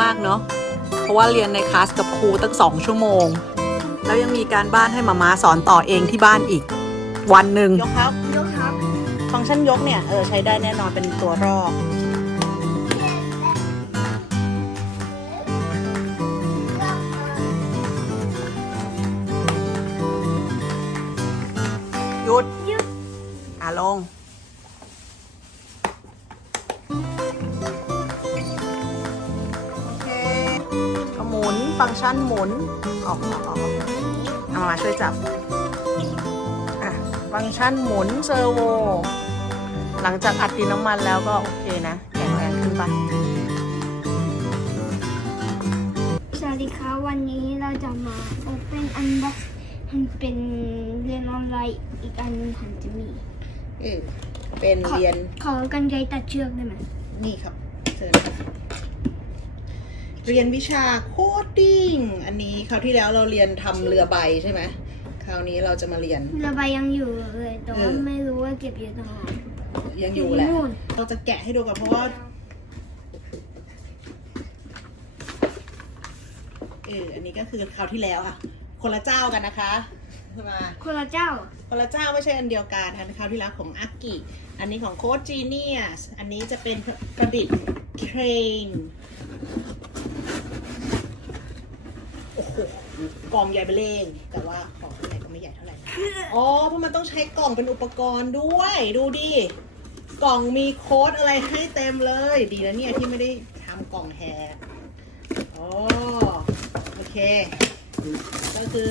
มากเนาะเพราะว่าเรียนในคลาสกับครูตั้งสองชั่วโมง แล้วยังมีการบ้านให้มามาสอนต่อเองที่บ้านอีก วันหนึ่งยกครับยกครับฟังก์ชันยกเนี่ยเออใช้ได้แน่นอนเป็นตัวรอกหยุดหยุดอะลง ชันหมุน ออกออกออกเอามาช่วยจับ อะ ฟังก์ชันหมุนเซอร์โว หลังจากอัดดินน้ำมันแล้วก็โอเคนะ แข็งแรงขึ้นปะสวัสดีครับวันนี้เราจะมา Open Unbox มันเป็นเรียนออนไลน์อีกอันหนึงผมจะมีเออเป็นขอเรียนขอกันไกรตัดเชือกได้ไหมนี่ครับเชิญครับ เรียนวิชาโคดดิ้ง อันนี้คราวที่แล้วเราเรียนทำเรือใบใช่ไหม คราวนี้เราจะมาเรียนระบายยังอยู่เลยแต่ว่าเออไม่รู้ว่าเก็บอยู่ตรงไหน ยังอยู่แหละนู่น เราจะแกะให้ดูกันเพราะว่า เออ อันนี้ก็คือคราวที่แล้วอะคนละเจ้ากันนะคะ มา คนละเจ้า คนละเจ้าไม่ใช่อันเดียวกันอันคราวที่แล้วของอากิ อันนี้ของโค้ดจีเนียส อันนี้จะเป็นประดิษฐ์เทรน โอ้โห กล่องใหญ่เบลเลงแต่ว่าของข้างในก็ไม่ใหญ่เท่าไหร่ อ๋อเพราะมันต้องใช้กล่องเป็นอุปกรณ์ด้วย ดูดิ กล่องมีโค้ดอะไรให้เต็มเลย ดีนะเนี่ยที่ไม่ได้ทำกล่องแฮกอ๋อโอเค ก็คือ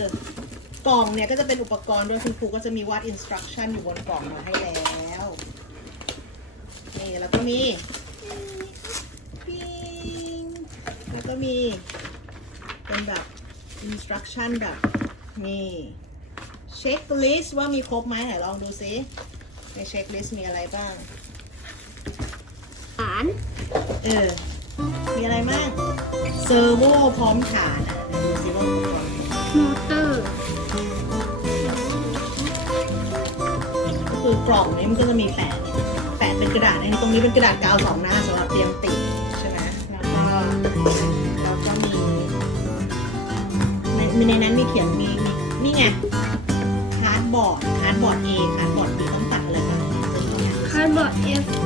กล่องเนี่ยก็จะเป็นอุปกรณ์ด้วยคุณครูก็จะมีวาดอินสตรั c ชั่นอยู่บนกล่องมาให้แล้วนี่แล้วก็มีปิ้งแล้วก็มีเป็นแบบ อินสตรั c ชั่นแบบนี่เช็คลิสต์ว่ามีครบไหมไหนลองดูซิในเช็คลิสต์มีอะไรบ้าง ฐานเออ มีอะไรบ้างเซอร์โวพร้อมฐานอะเดี๋ยวดูซิว่าอุปกรณ์มอเตอร์ก็คือกล่องนี้มันก็จะมีแปะแปะเป็นกระดาษอันนี้ตรงนี้เป็นกระดาษกาวสองหน้าสำหรับเตรียมติดใช่ไหมแล้วก็แล้วก็ ในในนั้นมีเขียนมีนี่ไงคาร์ดบอร์ดคาร์ดบอร์ด A คาร์ดบอร์ด B ต้องตัดอะไรบ้างซึ่งตรงเนี้ยคาร์ดบอร์ด F นี่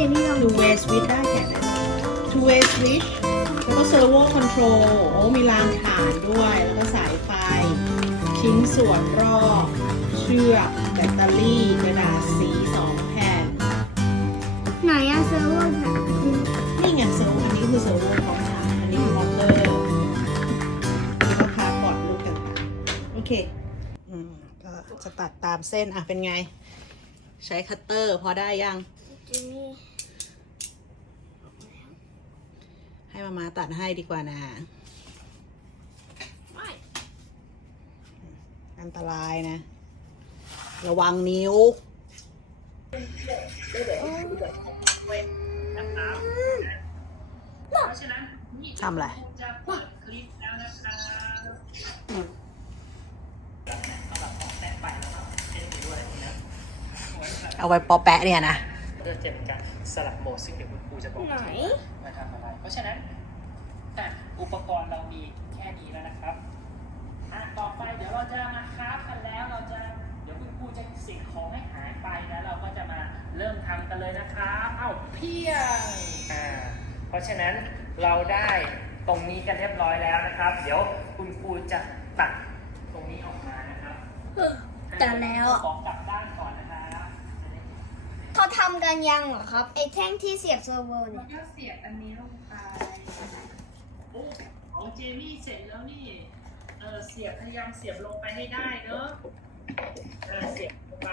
จมี่ลอง two way switch ได้แกะได้ two way switch แล้วก็ servo control โอ้มีรางฐานด้วย แล้วก็สายไฟ ชิ้นส่วนรอบ เชือกแบตเตอรี่กระดาษสีสองแผ่น ไหนอะเซิร์ฟเวอร์แบบนี่ไงเซอร์อันนี้คือเซอร์โวของฐานอันนี้คือมอเตอร์แล้วก็คาร์บอร์ดลูกต่างๆโอเค อืม ก็จะตัดตามเส้น อะ เป็นไง ใช้คัตเตอร์พอได้ยังเจมี่ให้ มามาตัดให้ดีกว่านะอันตรายนะ ระวังนิ้วทำอะไรจะเปิดคลิปแล้วนะครับเอาไว้ปอแปะเนี่ยนะเพื่อจะเป็นการ สลับโหมดซึ่งเดี๋ยวคุณครูจะบอกไหน มาทำอะไร เพราะฉะนั้นอะอุปกรณ์เรามีแค่นี้แล้วนะครับอะต่อไปเดี๋ยวเราจะมาคราฟกันแล้วเราจะเดี๋ยวคุณครูจะสิ่งของให้หายไปแล้วเราก็จะมาเริ่มทำกันเลยนะครับเอ้าเพียงอ่าเพราะฉะนั้นเราได้ตรงนี้กันเรียบร้อยแล้วนะครับ เดี๋ยวคุณครูจะตัดตรงนี้ออกมานะครับแต่แล้ว ของกลับด้านก่อนนะครับอันนี้ เขาทำกันยังเหรอครับ ไอ้แท่งที่เสียบเซิร์ฟเวอร์เนี่ย ก็เสียบอันนี้ลงไปโอ้ของเจมี่เสร็จแล้วนี่ เออเสียบพยายามเสียบลงไปให้ได้เนอะเออเสียบลงไป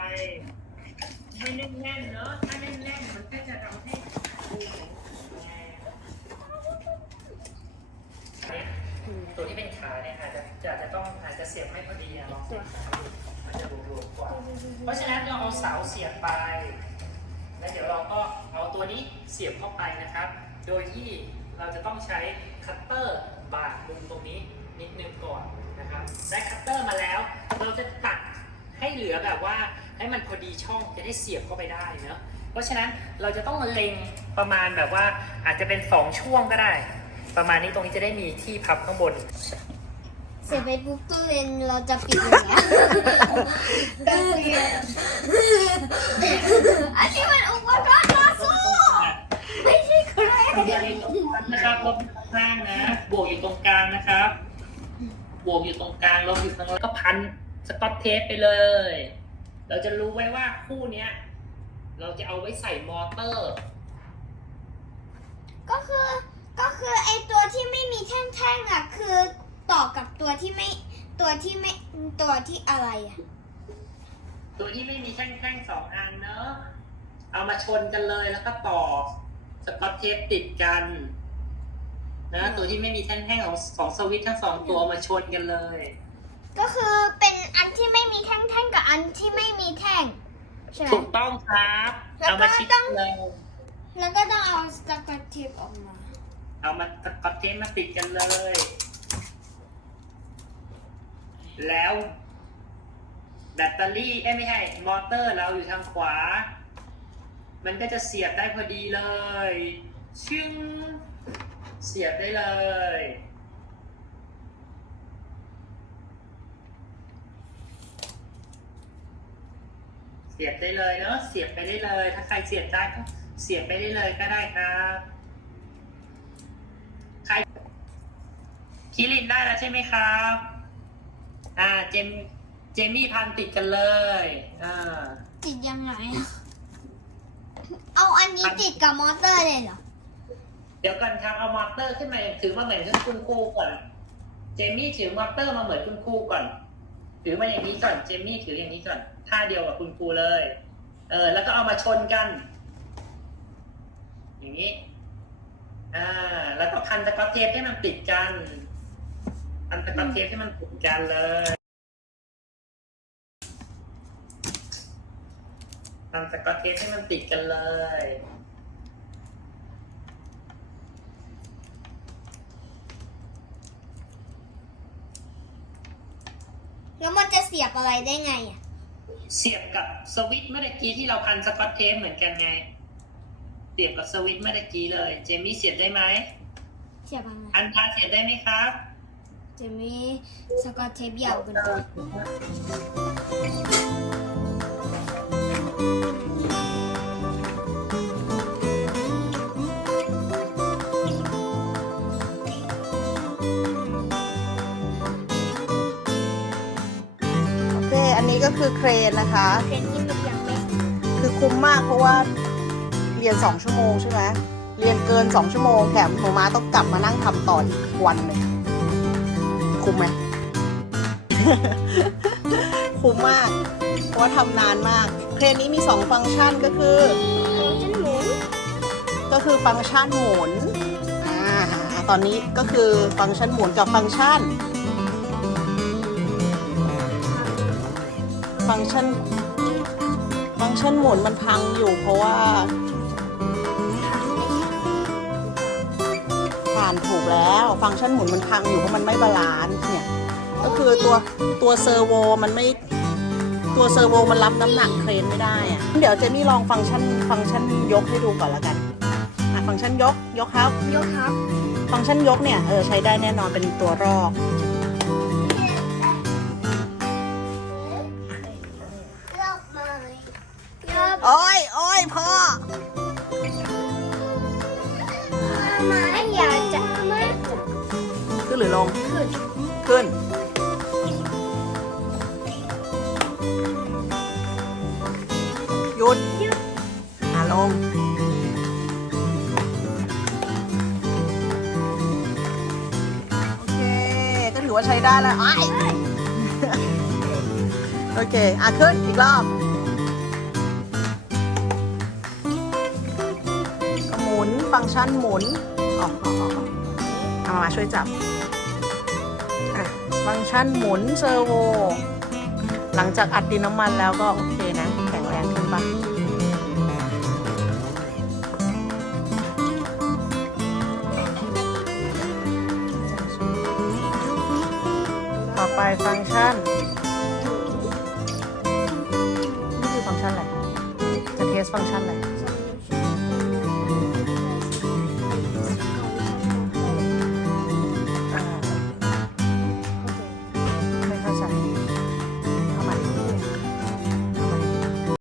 ไม่แน่นๆเนอะถ้าแน่นๆมันก็จะทำให้ดูเหมือนแรงตัวที่เป็นขาเนี่ยอาจจะจะจะต้องอาจจะเสียบไม่พอดีอะลองเสียบมันจะรวมๆกว่า เพราะฉะนั้นเราเอาเสาเสียบไป แล้วเดี๋ยวเราก็เอาตัวนี้เสียบเข้าไปนะครับ โดยที่เราจะต้องใช้คัตเตอร์บาดมุมตรงนี้นิดนึงก่อนนะครับ ได้คัตเตอร์มาแล้ว เราจะตัดให้เหลือแบบว่าให้มันพอดีช่องจะได้เสียบเข้าไปได้เนอะเพราะฉะนั้นเราจะต้องเล็งประมาณแบบว่าอาจจะเป็นสองช่วงก็ได้ ประมาณนี้ตรงนี้จะได้มีที่พับข้างบน เสร็จไปปุ๊บตู้เรียนเราจะปิดอย่างเงี้ยอันนี้มันอุปกรณ์ต่อสู้ไม่ใช่เครน บวกอยู่ตรงกลางนะครับ ลบอยู่ข้างนะ บวกอยู่ตรงกลางนะครับ บวกอยู่ตรงกลางลบอยู่ตรงแล้วก็พันสกอตเทปไปเลย เราจะรู้ไว้ว่าคู่เนี้ย เราจะเอาไว้ใส่มอเตอร์ ก็คือก็คือไอตัวที่ไม่มีแท่งๆอะคือต่อกับตัวที่ไม่ตัวที่ไม่ตัวที่อะไรอะตัวที่ไม่มีแท่งๆสองอันเนอะเอามาชนกันเลยแล้วก็ต่อสกอตเทปติดกัน นะตัวที่ไม่มีแท่งๆของสองสวิตช์ทั้งสองตัวเอามาชนกันเลย ก็คือเป็นอันที่ไม่มีแท่งๆกับอันที่ไม่มีแท่งใช่ไหม ถูกต้องครับแล้วก็เอามาชิดต้อง เลยแล้วก็ต้องเอาสกอตเทปออกมา เอามาสกอตเทปมาติดกันเลย แล้ว แบตเตอรี่เอ้ยไม่ใช่มอเตอร์เราอยู่ทางขวา มันก็จะเสียบได้พอดีเลย ชึ้ง เสียบได้เลย เสียบได้เลยเนาะเสียบไปได้เลย ถ้าใครเสียบได้ก็เสียบไปได้เลยก็ได้ครับใครคิรินได้แล้วใช่ไหมครับ อ่าเจมเจมี่พันติดกันเลยอ่าติดยังไงอะเอาอันนี้ติดกับมอเตอร์เลยเหรอ ดี๋ยวกันครับเอามอเตอร์ขึ้นมาถือมาเหมือนคุณครูก่อน เจมี่ถือมอเตอร์มาเหมือนคุณครูก่อน ถือมาอย่างนี้ก่อน เจมี่ถืออย่างนี้ก่อนท่าเดียวกับคุณครูเลย เออ แล้วก็เอามาชนกัน อย่างนี้ อ่า แล้วก็พันสกอตเทปให้มันติดกัน พันสกอตเทปให้มันติดกันเลยพันสกอตเทปให้มันติดกันเลย แล้วมันจะเสียบอะไรได้ไงอะ เสียบกับสวิตช์เมื่อตะกี้ที่เราพันสกอตเทปเหมือนกันไง เสียบกับสวิตช์เมื่อตะกี้เลย เจมี่เสียบได้ไหมเสียบอะไรอันดาเสียบได้ไหมครับจะมีสกอตเทปยาวเกินไปโนนี้ก็คือเครนนะคะ เป็นที่มันยังไม่คือคุ้มมากเพราะว่าเรียน 2 ชั่วโมงใช่ไหมเรียนเกิน 2 ชั่วโมงแถมหนูม้าต้องกลับมานั่งทำต่ออีกวันหนึ่งคุ้มไหม คุ้มมาก เพราะว่าทำนานมาก เครนนี้มี 2 ฟังก์ชันก็คือเราจะหมุนก็คือฟังก์ชันหมุนอ่าตอนนี้ก็คือฟังก์ชันหมุนกับฟังก์ชัน ฟังก์ชันฟังก์ชันหมุนมันพังอยู่เพราะว่า ผ่านถูกแล้ว ฟังก์ชันหมุนมันพังอยู่เพราะมันไม่บาลานซ์เนี่ยก็คือตัวตัวเซอร์โวมันไม่ตัวเซอร์โวมันรับน้ำหนักเครนไม่ได้อะเดี๋ยวเจมี่ลองฟังก์ชันฟังก์ชันยกให้ดูก่อนแล้วกันอะฟังก์ชันยกยกครับ ยกครับ ฟังก์ชันยกเนี่ยเออใช้ได้แน่นอนเป็นตัวรอก ได้แล้วอ้ายโอเค อะขึ้นอีกรอบหมุน ฟังก์ชันหมุนออกออกออกออกเอามาช่วยจับ อะ ฟังก์ชันหมุนเซอร์โว หลังจากอัดดินน้ำมันแล้วก็โอเคนะ แข็งแรงขึ้นปะ ไปฟังก์ชันนี่คือฟังก์ชันอะไรจะเทสฟังก์ชันอะไร